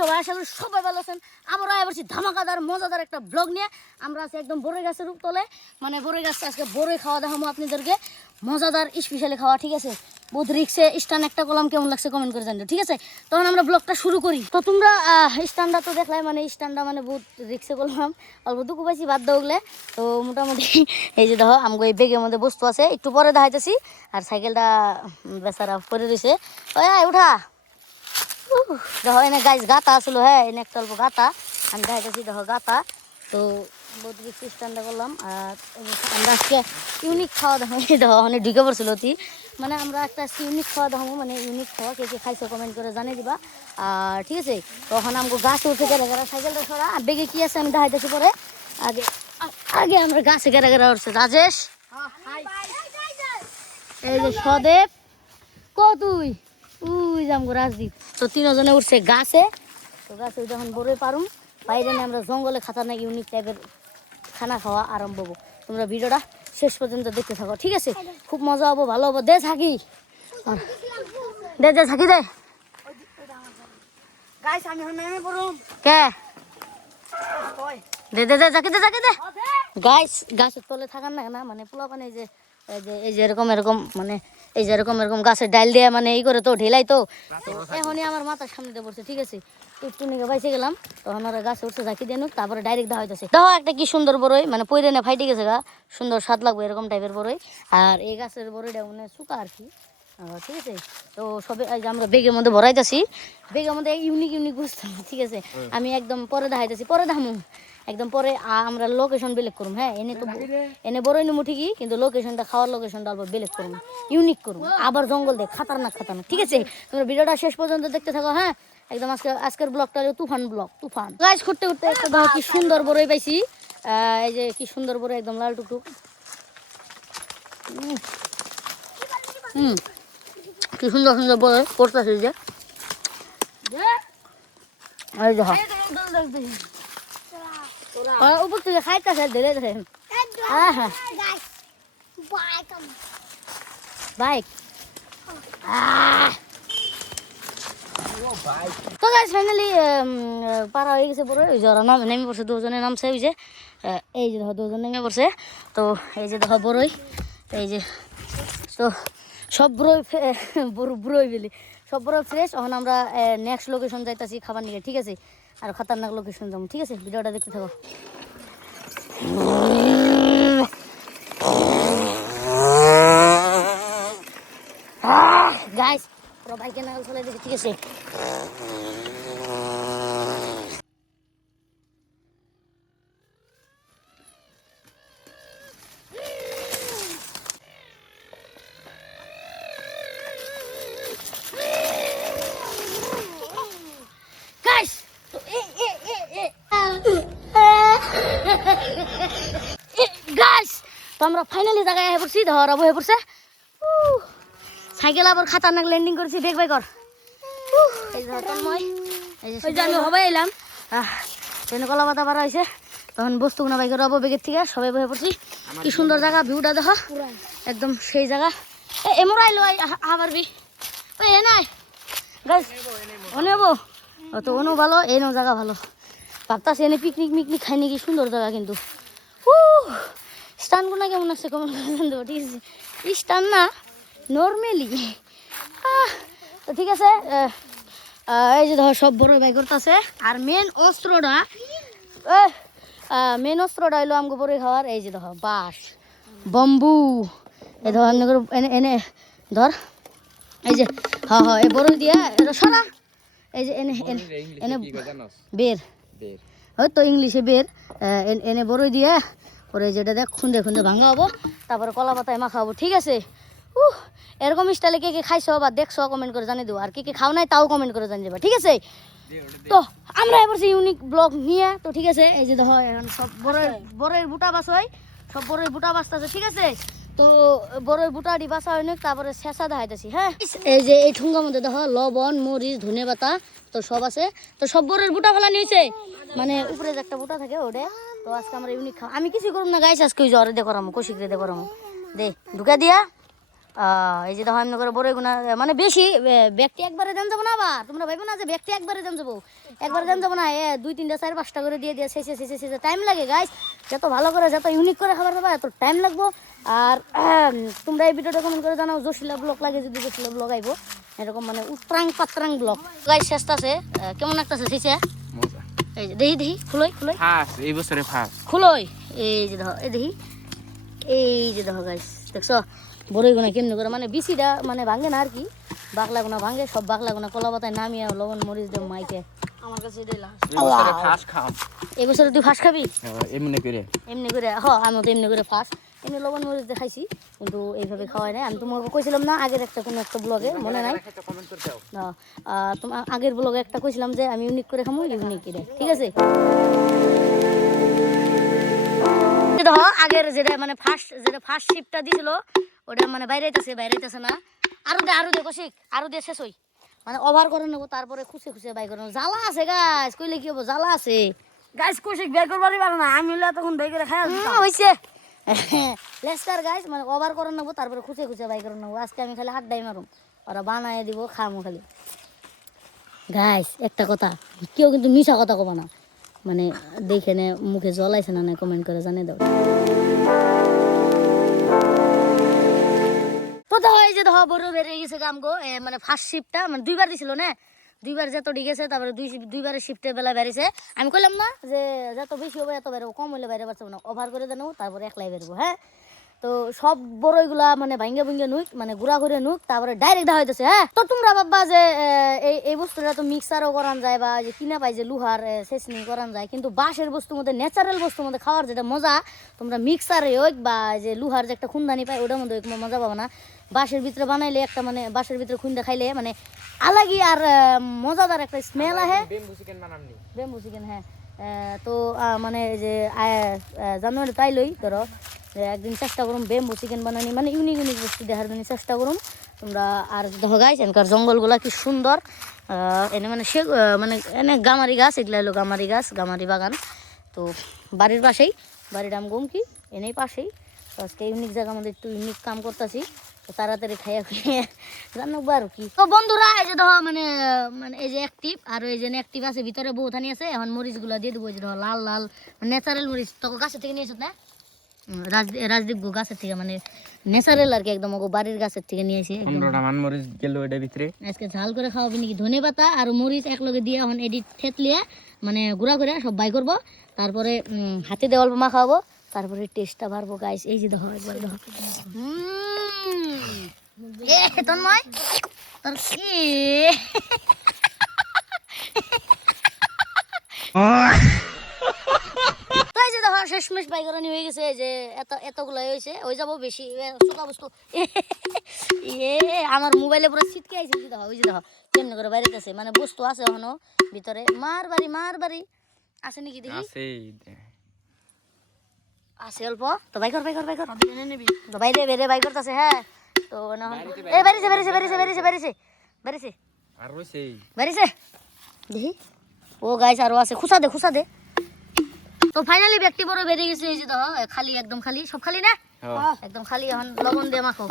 সবাই? আশা করি সবাই ভালো আছেন। আমরা এবারছি ধামাকাদার মজাদার একটা ব্লগ নিয়ে। আমরা আছি একদম বড়ই গাছের তলে, মানে বড়ই গাছটা আজকে বড়ই খাওয়া দেখাবো আপনাদেরকে, মজাদার স্পেশালি খাওয়া, ঠিক আছে? বহুত রিক্সে স্টান একটা কলাম, কেমন লাগছে কমেন্ট করে জানলো, ঠিক আছে? তখন আমরা ব্লগটা শুরু করি। তো তোমরা স্টানটা তো দেখলাই, মানে স্টানটা মানে বহুত রিক্সে করলাম, অল্প দুঃখ পাইছি, বাদ দৌগলে। তো মোটামুটি এই যে দেখো আমাকে এই বেগের মধ্যে বস্তু আছে, একটু পরে দেখাইতেছি। আর সাইকেলটা বেচারা পরে রয়েছে, ওই উঠা। দেখো এনে গাছ গাতা আসলো, হ্যাঁ এনে একটা অল্প গাতা আমি দেখাইতেছি, দেখো গাতা। তো বহুত রিক্স স্টানটা করলাম। আর আমরা আজকে ইউনিক খাওয়া দাওয়া, দেখো অনেক ঢুকে পড়ছিল অতি, মানে আমরা একটা ইউনিক খাওয়া দাওয়া, মানে ইউনিক খাওয়া, কে কে খাইছো কমেন্ট করে জানিয়ে দিবা। আর ঠিক আছে, তখন আমাকে গাছে উঠে গেলে গেরা সাইকেলটা সরা, বেগে কি আছে আমি দেখাইতেছি পরে। আগে আগে আমরা গাছে গেরা গেরা উঠছে। রাজেশ, এই যে সদেব, ক তুই উই যামগো রাজদীপ। তো তিনজনে উঠছে গাছে। তো গাছে যখন বড়ই পারুম, বাইরে নিয়ে আমরা জঙ্গলে খাতারনাক ইউনিক টাইপের খানা খাওয়া আরম্ভ হবো। তোমরা ভিডিওটা শেষ পর্যন্ত দেখতে থাকো, ঠিক আছে? খুব মজা হবো, ভালো হবো। দে ঝাঁকি, দে দে ঝাঁকি দে। কে দে দে দে ঝাঁকি দে ঝাঁকি দে। গাছ গাছের তলে থাকার না, মানে পোলা পানে যে এই যে এরকম এরকম, মানে এই যে এরকম এরকম গাছের ডাল দিয়ে মানে এই করে তো ঢেলাই। তো এখনই আমার মাথার সামনে দিয়ে পড়ছে, ঠিক আছে? একটু নিয়ে বাইসে গেলাম, তখন ওরা গাছে উঠছে ঝাঁকি দিয়ে নুক, তারপরে ডাইরেক্ট দেওয়া হইতেছে। দেখো একটা কি সুন্দর বড়ই, মানে পইরে না ফাইটে গেছে গা, সুন্দর স্বাদ লাগবে এরকম টাইপের বড়ই। আর এই গাছের বড়ইটা মানে শুকা আর কি, ঠিক আছে? তো সবে আমরা বেগের মধ্যে ভরাইতেছি, বেগের মধ্যে ইউনিক ইউনিক বুঝতাম, ঠিক আছে? আমি একদম পরে দেখাইতেছি, পরে দামু একদম পরে। আমরা লোকেশন বেলেগ করুম, হ্যাঁ এনে তো এনে বড়ই নেবো ঠিকই, কিন্তু লোকেশনটা খাওয়ার লোকেশনটা অল্প বেলেগ করুম, ইউনিক করুম, আবার জঙ্গল দেখ খাতারনাক খাতারনাক, ঠিক আছে? তোমরা ভিডিওটা শেষ পর্যন্ত দেখতে থাকো, হ্যাঁ একদম। আজকের ব্লগটা হলো তুফান ব্লগ, তুফান। গাছ করতে করতে একটা দেখো কি সুন্দর বড়ই পাইছি, এই যে কি সুন্দর বড়ই, একদম লাল টুকটুক। কি সুন্দর সুন্দর বড়ই করতেছে যে, এই দেখো উপর থেকে খাইতেছে ধীরে ধীরে। হ্যাঁ হ্যাঁ বাইক। তো গাইস ফাইনালি পারা হয়ে গেছে পুরো, ওই যে ওরা নেমে পড়ছে, দুজনে নামছে, ওই যে এই যে দেখো দুজন নেমে পড়ছে। তো এই যে দেখো বড়ই, এই যে তো সব বড়ই বড়ই বলি, সব বড়ই ফ্রেশ। এখন আমরা নেক্সট লোকেশন যাইতেছি খাবার নিয়ে, ঠিক আছে? আর খাতারনাক লোকেশন যাবো, ঠিক আছে? ভিডিওটা দেখতে থাকো। গাইস পুরো বাইকে নাগাল চলে দিয়েছে, ঠিক আছে? গাইস তো গাইস তো আমরা ফাইনালি জায়গায় হয়ে পড়ছি, ধরা বয়ে পড়ছে। সাইকেল আবার খাতারনাক ল্যান্ডিং করেছি, বেগ বাই কর। এই যে তন্ময়, এই যে আমি হবাই এলাম, ট্রেনে কলা পাতা পারা হয়েছে, তখন বস্তুগুলো বাইক করবো বেগের থেকে, সবাই বয়ে পড়ছি। কি সুন্দর জায়গা, ভিউটা দেখো একদম সেই জায়গা। এমর আইলো আবারবি ওই এ নাই গাইস, অনে হবো তো অনু ভালো, এনেও জায়গা ভালো। ভাবতাছি এনে পিকনিক মিকনিক খাই নাকি, সুন্দর জায়গা কিন্তু। স্টানগুলো কেমন আছে কমেন্ট করে দেবো, ঠিক আছে? স্টান না নর্মালি, তো ঠিক আছে। এই যে ধর সব বড় বাই করতেছে। আর মেন অস্ত্রটা হইলো আমাকে বড়ই খাওয়ার, এই যে দেখো বাঁশ বম্বু, এই ধর এনে এনে ধর, এই যে হ্যাঁ হ্যাঁ এই বড়ই দিয়া সরা, এই যে এনে এনে বের, হয়তো ইংলিশে বের, এনে বড়ই দিয়ে পরে যেটা দেখ খুঁজে খুঁজে ভাঙা হবো, তারপরে কলা পাতায় মাখা হবো, ঠিক আছে? এরকম স্টাইলে কে কে খাইছো বা দেখছো কমেন্ট করে জানিয়ে দেবো, আর কে কে খাও নাই তাও কমেন্ট করে জানিয়ে দেবা, ঠিক আছে? তো আমরা এবার ইউনিক ব্লগ নিয়ে, তো ঠিক আছে এই যে দেখো এখন সব বড়ের বুটা বাস হয়, সব বড়ের বুটা বাসতেছে, ঠিক আছে? তো বড়ের বুটাটি বাসা হয় না, তারপরে শেষা দেখাইতেছি, হ্যাঁ এই যে এই ঠুঙ্গার মধ্যে দেখো লবণ মরিচ ধনে পাতা তো সব আছে। তো সব বড়ের বুটা ফেলা নিয়েছে, মানে উপরে যে একটা বুটা থাকে ওটা। তো আজকে আমরা ইউনিক খাওয়া, আমি কিছু করুন না গাইস, আজকে ওই জ্বরে দে করামো, কৌশিক রে দে করামো, দে ঢুকা দিয়া এই যে দেখো এমনি করে বড় গুণা মানে বেশি ব্যক্তি একবারে দেন যাবো না, আবার তোমরা ভাইবো না যে ব্যক্তি একবারে দেন যাবো, একবারে দেন যাবো না, 2-3টা 4-5টা করে দিয়ে দিয়ে শেষে টাইম লাগে গাইস। যত ভালো করে যত ইউনিক করে খাবার দেবা এত টাইম লাগবো। আর তোমরা এই ভিডিওটা কমেন্ট করে জানাও জসিলা ব্লগ লাগে, যদি জসিলা ব্লগ আইবো এরকম মানে উত্রাং পাত্রাং ব্লগ। গাইস শেষটা আছে কেমন লাগতেছে শেষে? এই যে দেখি খুলোই এই বছরে খুলোই, এই যে দেখো এই যে দেখো গাইস দেখছো বড়ই গুনা কেমনি করে মানে বিচিটা মানে ভাঙে না আর কি, বাগলা গুনা ভাঙে, সব বাগলা গুনা কলা পাতায় নামিয়ে লবণ মরিচ দিয়ে মাইকে। আমার কাছে এটাই লাস্ট। এই বছরে তুই ফাঁস খাবি এমনি করে? আমি তো এমনি করে ফাঁস এমনি লবণ মরিচ দিয়ে খাইছি, কিন্তু এইভাবে খাওয়াই নাই। আমি তোমাকে কইছিলাম না আগের একটা কোনো একটা ব্লগে, মনে নাই তোমার আগের ব্লগে একটা কইছিলাম যে আমি ইউনিক করে খামো, ইউনিক এটা ঠিক আছে। আগের যেটা মানে ফার্স্ট শিপটা দিছিল ওটা মানে বাইরে আইতেছে না, আরো দে কৌশিক, আরো দিয়ে শেষ হই মানে ওভার করে নেবো, তারপরে খুশে বাই করে নেবো। জ্বালা আছে গাছ, কইলে কি হবো, জ্বালা আছে গাছ। কৌশিক বের করবারই পারে না, আমি হলে তখন বাই করে খাই হয়েছে লেস্টার গাছ মানে ওভার করে নেবো, তারপরে খুশে বাই করে নেবো। আজকে আমি খালি হাড্ডাই মারুম, ওরা বানায় দিব খামো খালি। গাছ একটা কথা, কেউ কিন্তু মিশা কথা কবা না, মানে দেখে নে মুখে জ্বলাইছে না কমেন্ট করে জানিয়ে দাও। কথা হয় যে ধর বড় বেরিয়ে গেছে গাম গো, মানে ফার্স্ট শিফটটা মানে 2বার দিছিল না, 2বার যত গেছে, তারপরে দুইবারের শিফটে বেলা বেরিয়েছে। আমি কইলাম না যে যত বেশি হবে এত বেরোবো, কম হলে বাইরে পারছো না, ওভার করে দেবো তারপরে একলাই বেরবো। হ্যাঁ, তো সব বড়ইগুলা মানে ভাঙ্গে নুক মানে গুড়া করে নুক, তারপরে ডাইরেক্ট দেওয়া হইতেছে। হ্যাঁ, তো তোমরা ভাববা যে এই বস্তুটা তো মিক্সারও করান যায় বা যে কিনা পাই যে লোহার সেচনি করান যায়, কিন্তু বাঁশের বস্তুর মধ্যে ন্যাচারাল বস্তুর মধ্যে খাওয়ার যেটা মজা, তোমরা মিক্সারে হোক বা যে লোহার যে একটা খুন্দানি পাই ওটার মধ্যে মজা পাবো না। বাঁশের ভিতরে বানাইলে একটা মানে বাঁশের ভিতরে খুন্দা খাইলে মানে আলাগই আর মজাদার একটা স্মেল আহে। বেম্বু চিকেন হ্যাঁ, তো মানে যে জানুয়ারি তাই লই ধরো একদিন চেষ্টা করুম বেম্বু চিকেন বানানি, মানে ইউনিক বস্তু দেখার জন্য চেষ্টা করুম তোমরা। আর দেখো গাইস এনকার জঙ্গলগুলা কি সুন্দর, এনে মানে সে মানে এনে গামারি গাছ, এগুলা হলো গামারি গাছ, গামারি বাগান। তো বাড়ির পাশেই, বাড়ির আম গম কি এনেই পাশেই। তো আজকে ইউনিক জায়গা আমাদের একটু ইউনিক কাম করতেছি, তো তাড়াতাড়ি খাইয়া খুঁয়ে জানো আর কি। তো বন্ধুরা এই যে দেখো মানে এই যে অ্যাক্টিভ আর এই যে অ্যাক্টিভ আছে ভিতরে বহুথানি আছে, এখন মরিচগুলো দিয়ে দেবো। যে দেখো লাল ন্যাচারাল মরিচ, তখন গাছের থেকে নিয়েছো না রাজদীপ গো গাছের থেকে, মানে ন্যাচারাল আর কি একদম বাড়ির গাছের থেকে নিয়েছি। আজকে ঝাল করে খাওয়াবি নাকি ধনে পাতা আর মরিচ একলগে দিয়ে এখন এডিট থেতলিয়ে মানে গুঁড়া করে সব বাই করবো, তারপরে হাতে দিয়ে অল্প মা খাওয়াবো, তারপরে টেস্টটা বাড়বো গাইস। এই যে দেখো একবার দেখো তন্ময় তোর কি শেষমেশ বাইকরানি হয়ে গেছে, যে এতগুলো হয়েছে ওই যাবো বেশি শুকা বস্তু আমার মোবাইলে পুরো ছিটকে আইছে। দেখো ওই যে দেখো কেমনি করে বাইরে গেছে, মানে বস্তু আছে এখনো ভিতরে। মার বাড়ি আছে নাকি দেখি, আছে অল্প। তো বাইকর তো বাইরে বেরে বাইক করতেছে। হ্যাঁ, তো বেরিয়েছে দেখি। ও গাইস আরো আছে, খুসা দে। তো ফাইনালি ব্যক্তি বড় বেরিয়ে গেছে। এই যে দেখো খালি, একদম খালি, সব খালি না একদম খালি। এখন লবণ দিয়ে মাখো।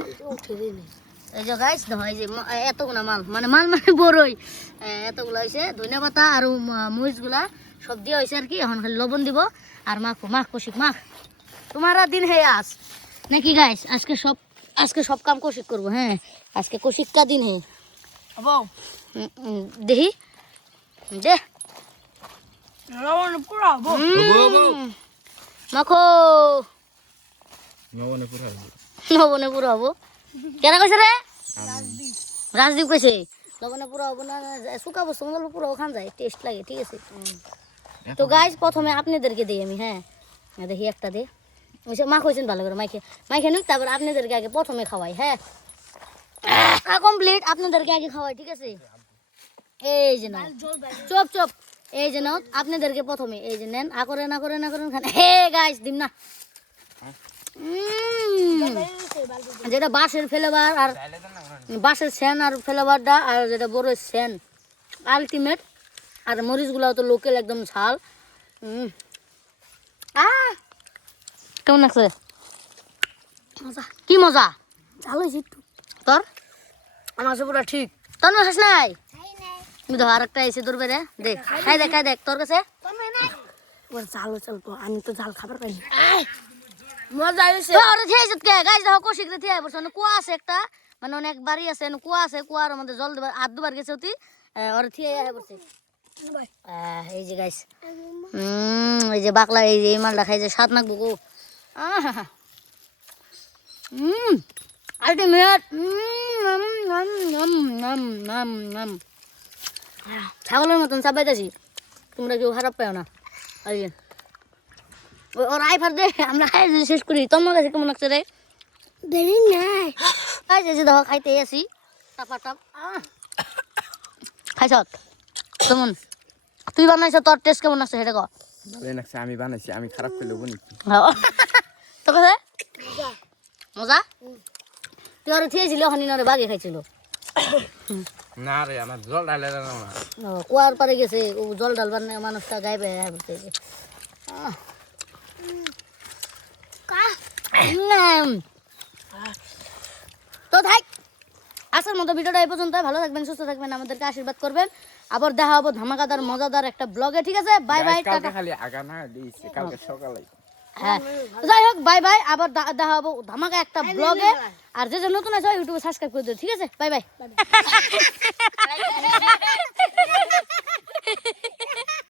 এই যে গাইস দেখো এই যে এতগুলা মাল মানে বড়ই এতগুলা হয়েছে, ধনিয়া পাতা আর মরিচগুলা সব দিয়ে হয়েছে আর কি। এখন খালি লবণ দিব আর মাখ কৌশিক মাখ, তোমারা দিন হে আজ নাকি গাইস। আজকে সব কাম কৌশিক করবো। হ্যাঁ, আজকে কৌশিক কা দিন হে দেখি যে মাখো লবণে পুরো হবো। কেন কইছে রে? রাজদীপ কইছে লবণে পুরো হবো না, শুকা বস্তু পুরো খান যায়, টেস্ট লাগে। ঠিক আছে, তো গাইস প্রথমে আপনাদেরকে দিই আমি। হ্যাঁ দেখি একটা দে মা কইছেন ভালো করে মাইকে নুক, তারপর আপনাদেরকে আগে প্রথমে খাওয়াই। হ্যাঁ কমপ্লিট, আপনাদেরকে আগে খাওয়াই। ঠিক আছে, এই যে না চপ এই যে নাও আপনাদেরকে প্রথমে এই যে নেন, না করেন খান। হে গাইস দিম না, যেটা বাঁশের ফ্লেভার আর বাঁশের সেন আর ফ্লেভারটা, আর যেটা বড় সেন আলটিমেট। আর মরিচগুলাও তো লোকাল একদম ঝাল। কেমন লাগছে? মজা কি মজা, ঝাল হয়েছে একটু। তোর আমার কাছে পুরো ঠিক তোর না শেষ নাই কিন্তু আরেকটা এসে তোর বেড়ে দেখ খাই দেখ তোর কাছে ওর জাল তো আমি তো জাল খাবার পাইনি মজা হয়েছে তোর খেয়েছ কে গাছ দেখো কৌশিক রে থিয়া বসে কুয়া আছে একটা মানে অনেক বাড়ি আছে কুয়া আছে কুয়ার মধ্যে জল দেবার হাত দুবার গেছে অতি ওর থিয়া বসে এই যে গাইস এই যে বাকলা এই যে এই মালটা খাই যে স্বাদ নাকবো গো আলটিমেট ছাগলের মতন চাপাইতেছি তোমরা কেউ খারাপ পাও না এই যে ওর আইফার দে আমরা খাই শেষ করি তোমার কাছে কেমন লাগছে রে দেরি নাই খাই যে দেখো খাইতে আসি টাপা টাপ খাইছ কেমন তুই বানাইছ তোর টেস্ট কেমন আছে সেটা কর ভালোই লাগছে আমি বানাইছি আমি খারাপ করলে বলি তো কাছে মজা তুই আর থিয়েছিল হানি নরে বাগে খাইছিল না রে আমার জল ঢালে না কুয়ার পারে গেছে ও জল ঢালবার মানুষটা গায়ে বেয়ে বলতে তো থাক আসার মতো ভিডিওটা এই পর্যন্ত ভালো থাকবেন সুস্থ থাকবেন আমাদেরকে আশীর্বাদ করবেন আবার দেখা হবো ধামাকাদার মজাদার একটা ব্লগে ঠিক আছে বাই বাই টাটা খালি আগা না দিয়েছে কালকে সকালে হ্যাঁ যাই হোক বাই বাই আবার দেখা হবো ধামাকা একটা ব্লগে আর যে যে নতুন আছে ইউটিউবে সাবস্ক্রাইব করে দিও ঠিক আছে বাই বাই